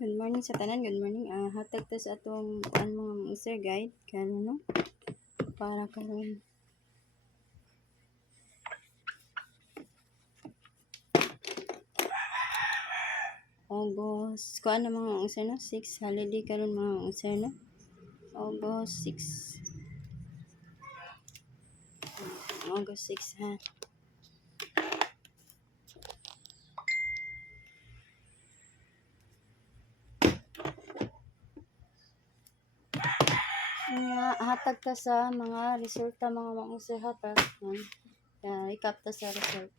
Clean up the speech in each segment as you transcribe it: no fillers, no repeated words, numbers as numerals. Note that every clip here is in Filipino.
Good morning sa tanan, good morning. Hatag ta sa atong mga sir guide kano no para karon August kuan na mga sir no 6 holiday karon mga sir no August 6 August 6 ha. Hatag ta sa mga resulta mga sir ha para recap ta sa result.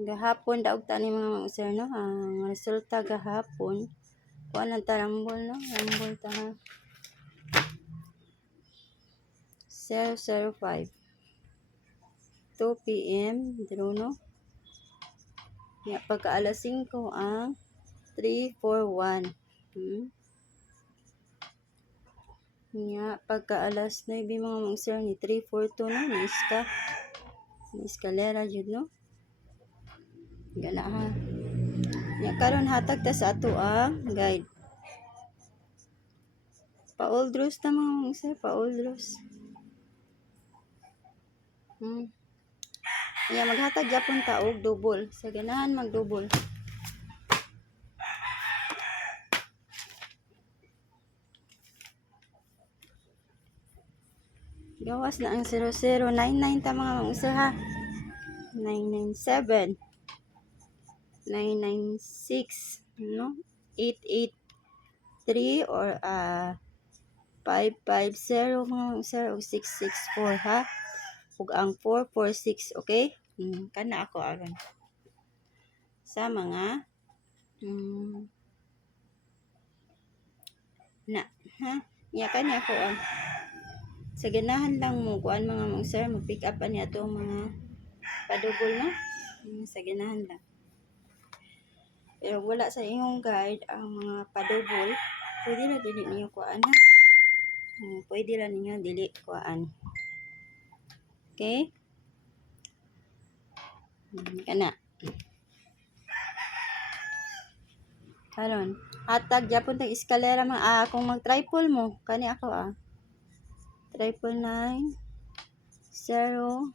Gahapon daog ta ni mga sir no ang resulta gahapon kuan lang ta rambol no rambol ta ha 005 2 PM no ya pagka alas 5 ang 341 ya pagka alas 9 mga sir ni 342 no ni eskalera jud no gana ha ya karon hatag ta sa ato ang guide pa-oldros ta mga sir pa-oldros ya maghatag gyapon ta og double sa ganahan mag-double gawas na ang 0099 ta mga sir ha 997 996 no 883 or 550 mga sir og 664 ha ug ang 446 okay kana ako aron sa mga na ha ya kani ako sa ganahan lang mo kuan mga sir mo pick up ani atong mga padugol no sa ganahan lang pero wala sa inyong guide ang mga padugol pwede na dili ninyo kuan ha pwede lang ninyo dili kuan okay kana karon hatag gyapon tag eskalera mga kung mag triple mo kani ako 999 0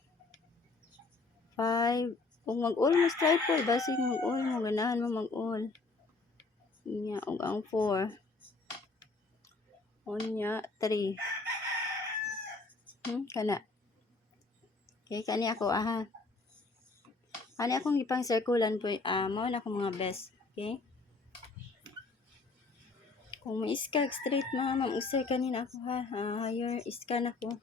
5 kung mag-all mo triple basig mag-all mo ganahan mo mag-all nya og ang 4 unya 3 kana okay kani ako ha ani akong gipang circulan po mao na akong mga best okay kung ma-iskag straight mga usay kanina ako ha higher iskan ako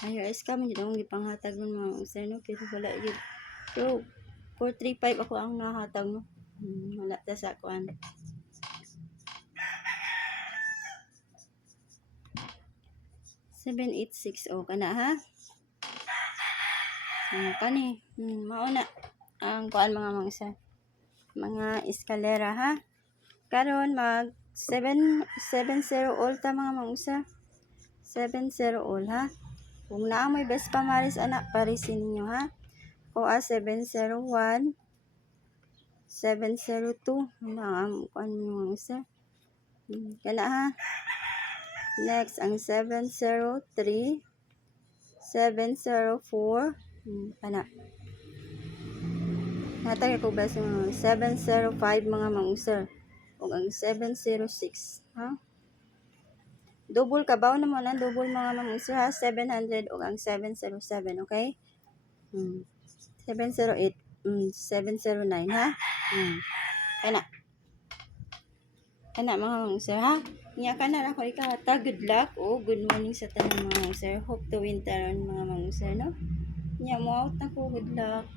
higher iskan man akong gipanghatag ng mga usay no pero wala yun so 435 ako ang nahatag no wala ta sa kuan 786 kana ha kani mao na ang kuan mga eskalera ha karon mag 770 all ta mga usa 70 all ha kung naa may best pamaris anak parisin ninyo ha o 701 702 ang kuan mga usa kana ha next ang 703 704 kana natay ko ba sa 705 mga mangusir o ang 706 ha double kabaw na mo na double mga mangusir ha 700 o ang 707 okay 708 709 ha kana mga mangusir ha nya kana na ko ikahata good luck o good morning sa tanan mga mangusir hope to win taron mga mangusir no nya mo out na ko good luck